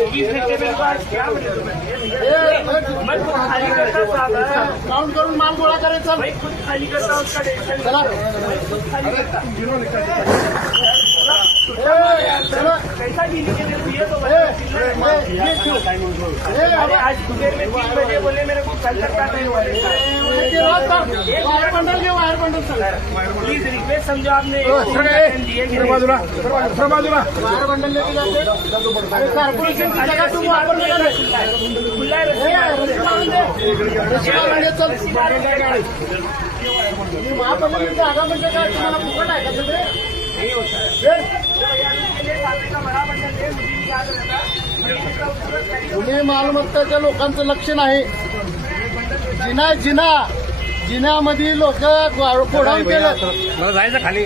24 घंटे में तो आज क्या बोले मैं खुद खाली करता साहब, काउंट करून माल गोळा करायचा. भाई खुद खाली करता, उसका टेंशन चला मैं खुद खाली करता. चला. कैसा डीलिंग के लिए दिए तो अरे आज सुबह में 3 बजे बोले मेरे को कल तक का नहीं हुआ. वायर बंडल घे, वायर बंडल. चला प्लीज रिक्वेस्ट समझो आपने दिए कि बाजूला वायर बंडल लेके जाते. अरे कॉर्पोरेशनची जागा तुम्ही वापरली का नाही? खुला है रस्ता. महापालिकेची जागा म्हणजे काय तुम्हाला फुकट आहे का सगळे? नहीं होता है. बड़ा बंडल है, मुझे भी याद रहता. पुणे मालमत्ताच्या लोकांचं लक्ष नाही. जिन्यामध्ये लोक गोडाऊन केलं. मला जायचं खाली.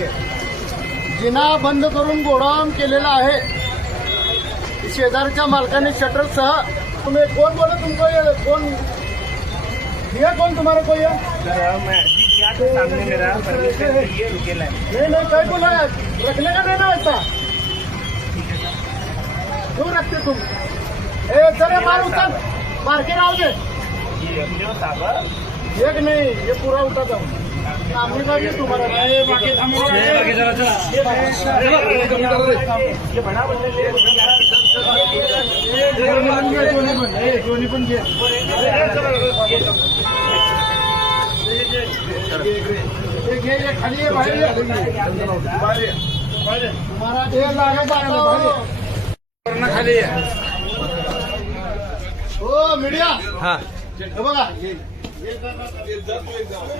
जिना बंद करून गोडाऊन केलेला आहे. शेजारच्या मालकाने शटर सह. तुम्ही कोण बोला तुमको ये कौन ये कौन तुम्हारा कोई है? मैं क्या तो सामने मेरा परमिशन ये रुकेला है. नहीं कहीं बोला है रखने का देना ऐसा क्यों रखते तुम? ए चले माल उतर मार के राव दे. ये साहब एक नहीं ये पूरा उठा था. सामने का भी तुम्हारा बाकी ये बड़ा बंडल है. दोन्ही पण घे. ये खाली है बाहेर तुम्हारा तेल लागत खाली. हो मीडिया हा हे बघा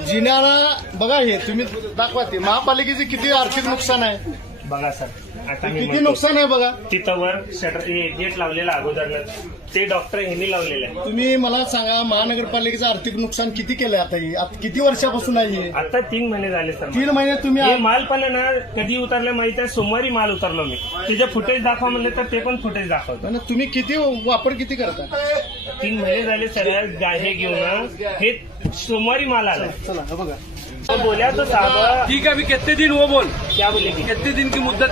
जिन्याला बघा हे तुम्ही दाखवा. ते महापालिकेचे किती आर्थिक नुकसान आहे बघा सर, आता मी किती म्हणतो. नुकसान आहे बघा. तिथं वर शटर गेट लावलेलं अगोदर ते डॉक्टर ह्यांनी लावलेलं आहे. तुम्ही मला सांगा महानगरपालिकेचं आर्थिक नुकसान किती केलंय आता हे? आता किती वर्षापासून आहे हे? आता 3 महिने झाले सर. 3 महिने तुम्ही हे माल पण ना कधी उतरलं माहिती आहे? सोमवारी माल उतरलो मी. त्याचे फुटेज दाखवा म्हणले तर ते पण फुटेज दाखवतो. आणि तुम्ही किती वापर किती करता? 3 महिने झाले सर हे घेऊन. हे सोमवारी माल आला. चला हे बघा. तो बोला तो साहब ठीक है. अभी कितने दिन वो बोल क्या बोले की कितने दिन की मुद्दत